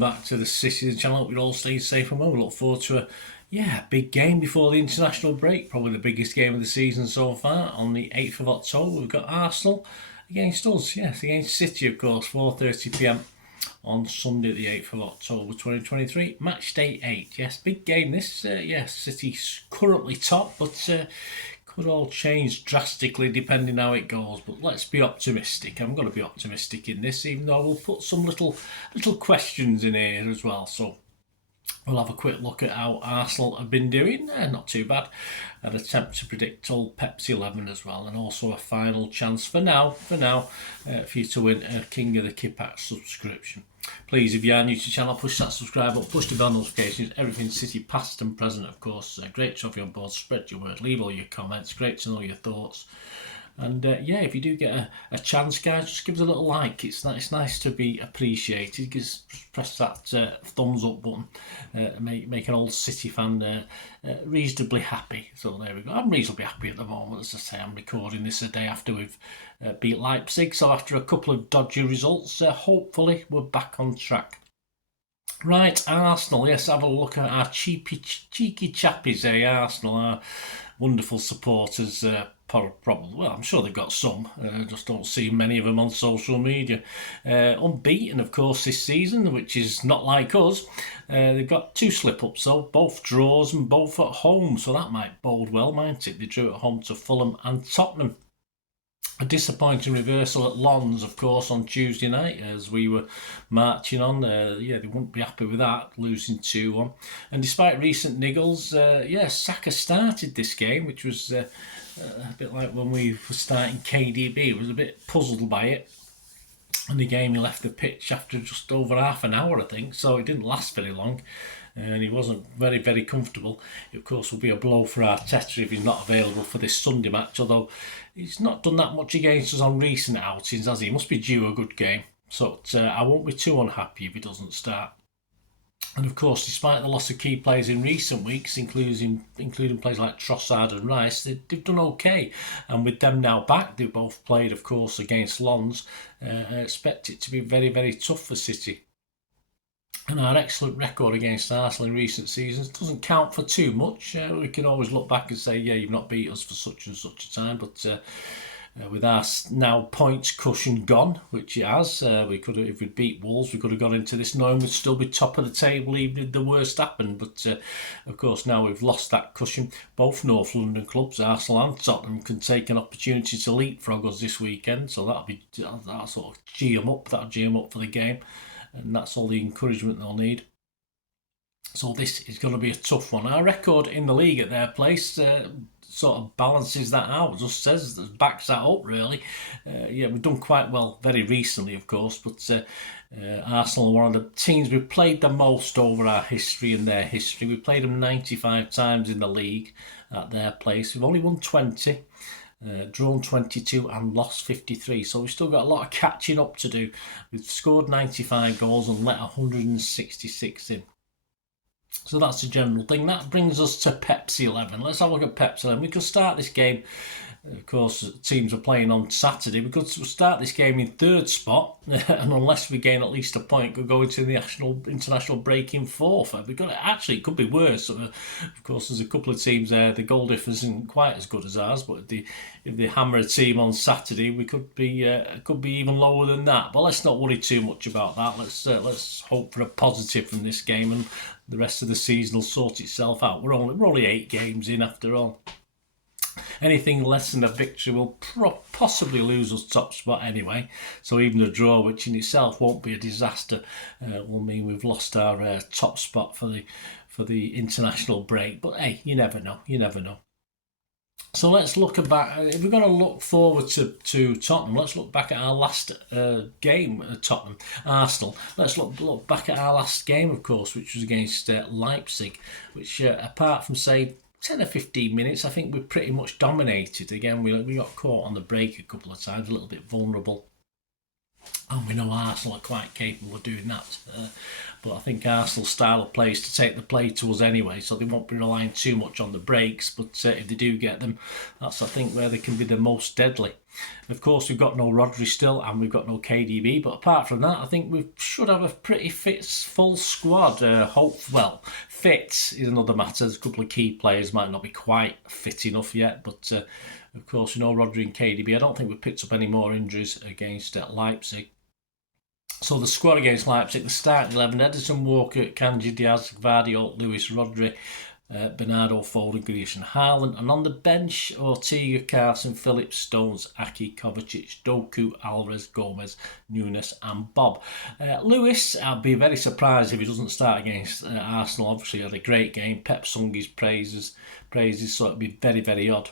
back to the City channel. Hope you're all staying safe and well. We look forward to a big game before the international break. Probably the biggest game of the season so far. On the 8th of October, we've got Arsenal against us. Yes, against City, of course, 4:30 p.m. on Sunday, the 8th of October 2023. Match day 8. Yes, big game this. Yes, City's currently top, but could all change drastically depending how it goes. But let's be optimistic. I'm going to be optimistic in this, even though we'll put some little questions in here as well. So we'll have a quick look at how Arsenal have been doing. Not too bad. An attempt to predict all PEP'S 11 as well, and also a final chance for now, for you to win a King of the Kippax subscription. Please, if you are new to the channel, push that subscribe button, push the bell notifications, everything City past and present, of course. Great to have you on board, spread your word, leave all your comments, great to know your thoughts. And if you do get a chance, guys, just give us a little like. It's nice to be appreciated. Just press that thumbs up button. Make an old City fan reasonably happy. So there we go. I'm reasonably happy at the moment. As I say, I'm recording this a day after we've beat Leipzig. So after a couple of dodgy results, hopefully we're back on track. Right, Arsenal. Yes, have a look at our cheeky chappies, Arsenal, our wonderful supporters. Probably, well, I'm sure they've got some. Just don't see many of them on social media. Unbeaten, of course, this season, which is not like us. They've got 2 slip-ups, though, both draws and both at home, so that might bode well, mightn't it? They drew at home to Fulham and Tottenham. A disappointing reversal at Lons, of course, on Tuesday night as we were marching on. They wouldn't be happy with that, losing 2-1. And despite recent niggles, Saka started this game, which was a bit like when we were starting KDB. I was a bit puzzled by it. And the game, he left the pitch after just over half an hour, I think, so it didn't last very long. And he wasn't very, very comfortable. It, of course, will be a blow for Arteta if he's not available for this Sunday match, although he's not done that much against us on recent outings, has he? He must be due a good game. So I won't be too unhappy if he doesn't start. And of course, despite the loss of key players in recent weeks, including players like Trossard and Rice, they've done okay. And with them now back, they've both played, of course, against Lons. I expect it to be very, very tough for City. And our excellent record against Arsenal in recent seasons doesn't count for too much. We can always look back and say, yeah, you've not beat us for such and such a time. But with our now points cushion gone, which it has, we could have, if we beat Wolves, we could have got into this knowing we'd still be top of the table even if the worst happened. But of course, now we've lost that cushion. Both North London clubs, Arsenal and Tottenham, can take an opportunity to leapfrog us this weekend. So that'll sort of gee them up. That'll gee them up for the game. And that's all the encouragement they'll need. So this is going to be a tough one. Our record in the league at their place sort of balances that out, just backs that up really. We've done quite well very recently, of course, but Arsenal are one of the teams we've played the most over our history and their history. We played them 95 times in the league at their place. We've only won 20. Drawn 22 and lost 53, so we've still got a lot of catching up to do. We've scored 95 goals and let 166 in. So that's the general thing. That brings us to PEP'S 11. Let's have a look at PEP'S 11. We could start this game, of course, teams are playing on Saturday. We could start this game in 3rd spot, and unless we gain at least a point, could go into the international break in 4th. It could be worse. Of course, there's a couple of teams there. The goal difference isn't quite as good as ours, but if they hammer a team on Saturday, we could be even lower than that. But let's not worry too much about that. Let's hope for a positive from this game, and the rest of the season will sort itself out. We're only 8 games in after all. Anything less than a victory will possibly lose us top spot anyway. So even a draw, which in itself won't be a disaster, will mean we've lost our top spot for the international break. But hey, you never know. So let's look back. If we're going to look forward to Tottenham, let's look back at our last game at Tottenham, Arsenal. Let's look back at our last game, of course, which was against Leipzig, which apart from, say, 10 or 15 minutes, I think we pretty much dominated. Again, we got caught on the break a couple of times, a little bit vulnerable. And we know Arsenal are quite capable of doing that. But I think Arsenal's style of play is to take the play to us anyway, so they won't be relying too much on the breaks. But if they do get them, that's, I think, where they can be the most deadly. Of course, we've got no Rodri still, and we've got no KDB. But apart from that, I think we should have a pretty fit, full squad. Fit is another matter. There's a couple of key players might not be quite fit enough yet, but of course, Rodri and KDB. I don't think we picked up any more injuries against Leipzig. So the squad against Leipzig, the starting 11: Ederson, Walker, Kanji, Diaz, Gvardiol, Lewis, Rodri, Bernardo, Foden, Grealish and Haaland. And on the bench, Ortega, Carson, Phillips, Stones, Aki, Kovacic, Doku, Alvarez, Gomez, Nunes and Bob. Lewis, I'd be very surprised if he doesn't start against Arsenal. Obviously, he had a great game. Pep sung his praises, so it'd be very, very odd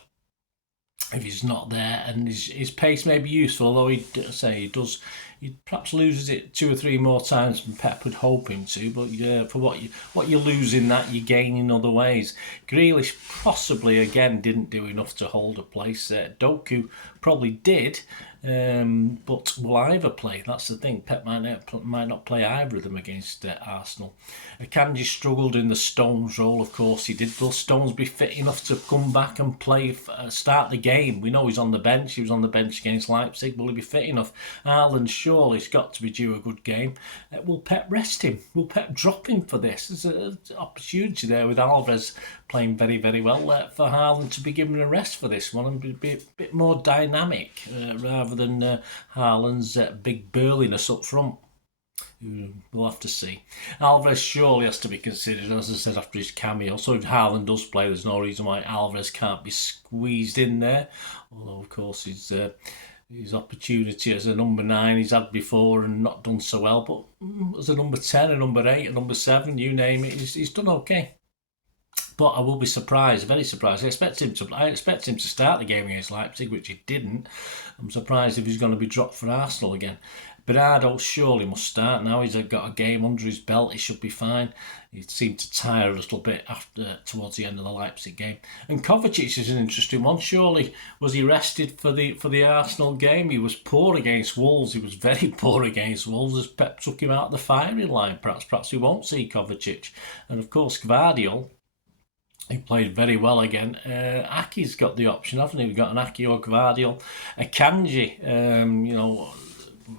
if he's not there. And his pace may be useful, although he perhaps loses it 2 or 3 more times than Pep would hope him to. But for what you lose in that, you gain in other ways. Grealish possibly again didn't do enough to hold a place. Doku probably did, but will either play? That's the thing. Pep might not play either of them against Arsenal. Akanji struggled in the Stones role, of course he did. Will Stones be fit enough to come back and play, start the game? We know he's on the bench. He was on the bench against Leipzig. Will he be fit enough? Haaland surely has got to be due a good game. Will Pep rest him? Will Pep drop him for this? There's an opportunity there with Alvarez playing very, very well for Haaland to be given a rest for this one and be a bit more dynamic rather than Haaland's big burliness up front. We'll have to see. Alvarez surely has to be considered, as I said, after his cameo. So if Haaland does play, there's no reason why Alvarez can't be squeezed in there. Although, of course, his opportunity as a number 9 he's had before and not done so well. But as a number 10, a number 8, a number 7, you name it, he's done okay. But I will be surprised, very surprised. I expect him to start the game against Leipzig, which he didn't. I'm surprised if he's going to be dropped for Arsenal again. Bernardo surely must start. Now he's got a game under his belt, he should be fine. He seemed to tire a little bit towards the end of the Leipzig game. And Kovacic is an interesting one. Surely was he rested for the Arsenal game? He was poor against Wolves. He was very poor against Wolves as Pep took him out of the firing line. Perhaps we won't see Kovacic. And of course Gvardiol, he played very well again. Aki's got the option, haven't he? We've got an Aki or Gvardiol. Akanji,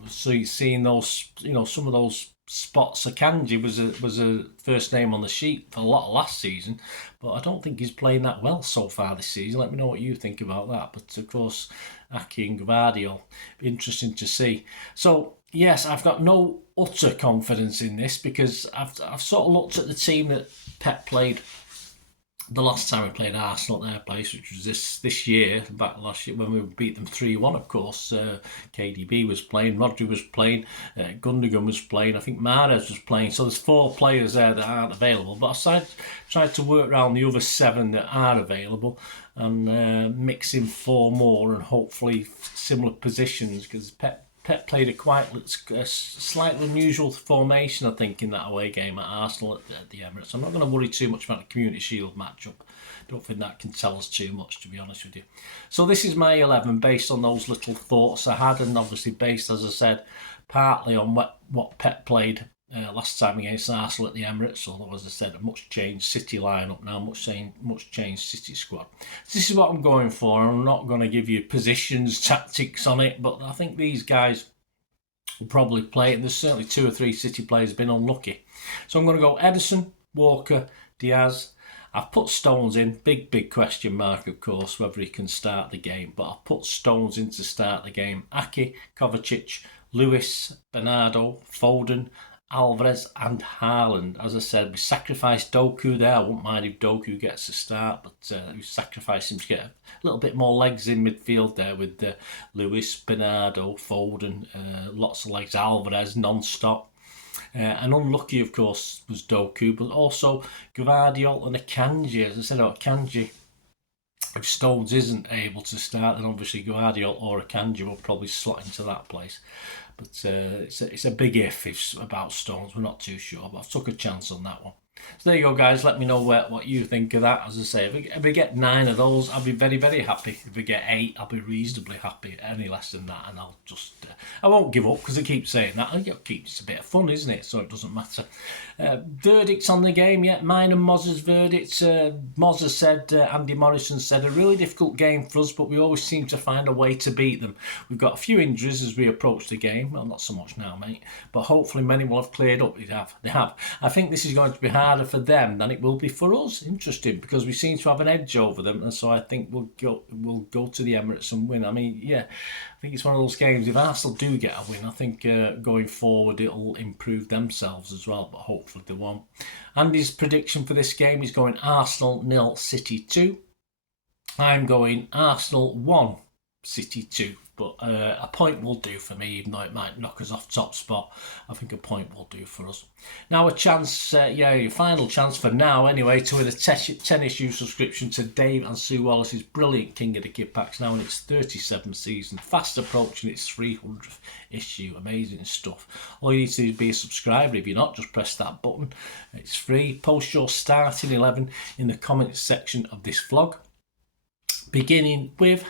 so you're seeing those, some of those spots. Akanji was a first name on the sheet for a lot of last season, but I don't think he's playing that well so far this season. Let me know what you think about that. But of course, Aki and Gvardiol, be interesting to see. So yes, I've got no utter confidence in this because I've sort of looked at the team that Pep played the last time we played Arsenal at their place, which was this year, back last year when we beat them 3-1, of course. KDB was playing, Rodri was playing, Gundogan was playing, I think Mahrez was playing. So there's 4 players there that aren't available. But I tried to work around the other 7 that are available and mix in 4 more and hopefully similar positions, because Pep played a slightly unusual formation, I think, in that away game at Arsenal at the Emirates. I'm not going to worry too much about the Community Shield matchup. Don't think that can tell us too much, to be honest with you. So this is my 11 based on those little thoughts I had, and obviously based, as I said, partly on what Pep played last time against Arsenal at the Emirates. Although, as I said, a much changed City lineup now, much changed City squad. So this is what I'm going for. I'm not going to give you positions, tactics on it, but I think these guys will probably play it. There's certainly 2 or 3 City players been unlucky. So I'm going to go Ederson, Walker, Diaz. I've put Stones in. Big question mark, of course, whether he can start the game. But I've put Stones in to start the game. Aki, Kovacic, Lewis, Bernardo, Foden, Alvarez and Haaland. As I said, we sacrificed Doku there. I wouldn't mind if Doku gets a start, but we sacrificed him to get a little bit more legs in midfield there with Lewis, Bernardo, Foden, lots of legs, Alvarez non-stop. And unlucky, of course, was Doku, but also Gvardiol and Akanji. As I said, Akanji, if Stones isn't able to start, then obviously Gvardiol or Akanji will probably slot into that place. But it's a big if about Stones. We're not too sure, but I've took a chance on that one. So there you go, guys. Let me know what you think of that. As I say, if we get 9 of those, I'll be very, very happy. If we get 8, I'll be reasonably happy. Any less than that, and I'll just I won't give up, because I keep saying that. It keeps a bit of fun, isn't it? So it doesn't matter. Verdicts on the game, yeah. Mine and Moz's verdicts. Moz has said, Andy Morrison said, a really difficult game for us, but we always seem to find a way to beat them. We've got a few injuries as we approach the game. Well, not so much now, mate, but hopefully many will have cleared up. They have. I think this is going to be harder for them than it will be for us. Interesting, because we seem to have an edge over them, and so I think we'll go to the Emirates and win. I mean, yeah, I think it's one of those games. If Arsenal do get a win, I think going forward it'll improve themselves as well, but hopefully they won't. Andy's prediction for this game is going Arsenal 0, City 2. I'm going Arsenal 1, City 2. But a point will do for me, even though it might knock us off top spot. I think a point will do for us. Now a chance, your final chance for now anyway, to win a 10 issue subscription to Dave and Sue Wallace's brilliant King of the Kippax, now in its 37th season, fast approaching its 300th issue. Amazing stuff. All you need to do is be a subscriber. If you're not, just press that button. It's free. Post your starting 11 in the comments section of this vlog, beginning with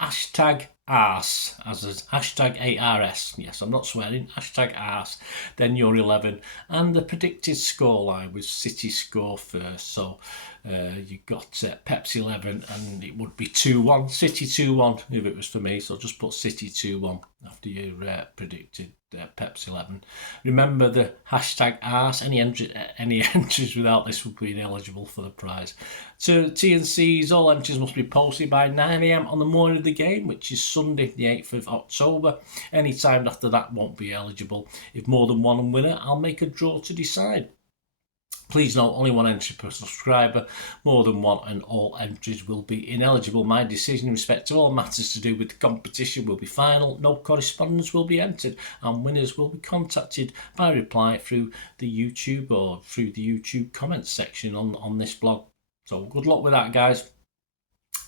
hashtag arse, as is hashtag ARS. Yes, I'm not swearing. Hashtag arse. Then your 11 and the predicted scoreline with City score first. So you got PEP'S 11, and it would be 2-1. City 2-1 if it was for me. So just put City 2-1 after you predicted PEP'S 11. Remember the hashtag arse. Any entries without this would be ineligible for the prize. So T&Cs, all entries must be posted by 9 AM on the morning of the game, which is Sunday the 8th of October. Any time after that won't be eligible. If more than one winner, I'll make a draw to decide. Please note, only one entry per subscriber. More than one and all entries will be ineligible. My decision in respect to all matters to do with the competition will be final. No correspondence will be entered, and winners will be contacted by reply through the YouTube or through the YouTube comments section on this blog. So good luck with that, guys.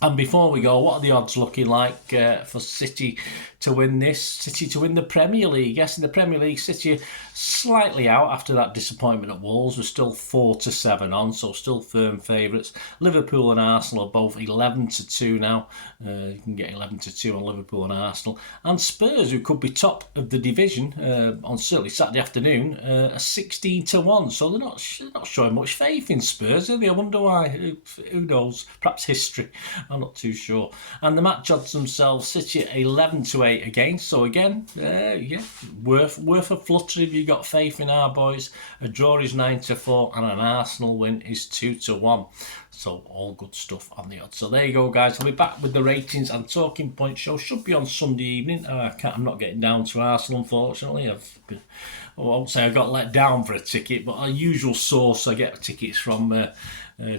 And before we go, what are the odds looking like for City to win this? City to win the Premier League. Yes, in the Premier League, City slightly out after that disappointment at Wolves. We're still 4-7 on, so still firm favourites. Liverpool and Arsenal are both 11-2 now. You can get 11-2 on Liverpool and Arsenal. And Spurs, who could be top of the division on certainly Saturday afternoon, are 16-1. So they're not showing much faith in Spurs, are they? I wonder why. Who knows? Perhaps history. I'm not too sure. And the match odds themselves, City 11-8 against. So again, yeah, worth a flutter if you got faith in our boys. A draw is 9-4, and an Arsenal win is 2-1. So all good stuff on the odds. So there you go, guys. I'll be back with the ratings and talking point show. Should be on Sunday evening. I'm not getting down to Arsenal, unfortunately. I won't say I got let down for a ticket, but our usual source I get tickets from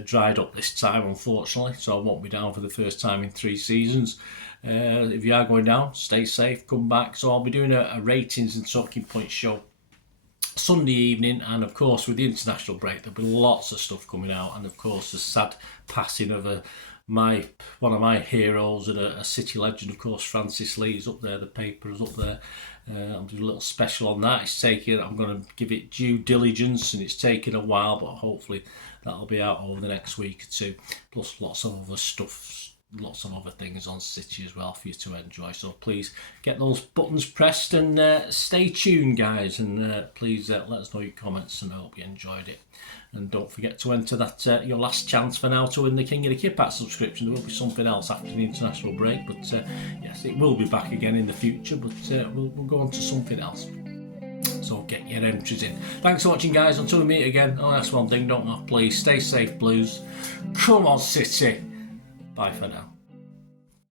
dried up this time, unfortunately. So I won't be down for the first time in 3 seasons. If you are going down, stay safe, come back. So I'll be doing a ratings and talking point show Sunday evening, and of course with the international break there'll be lots of stuff coming out, and of course the sad passing of one of my heroes and a City legend, of course, Francis Lee is up there. The paper is up there. I'll do a little special on that. I'm going to give it due diligence, and it's taken a while, but hopefully that'll be out over the next week or two, plus lots of other stuff, lots of other things on City as well for you to enjoy. So please get those buttons pressed and stay tuned, guys, and please let us know your comments, and I hope you enjoyed it. And don't forget to enter that your last chance for now to win the King of the Kippax subscription. There will be something else after the international break, but yes, it will be back again in the future, but we'll go on to something else. So get your entries in. Thanks for watching, guys. Until we meet again, oh, that's one thing, don't know, please stay safe, Blues. Come on, City. Bye for now.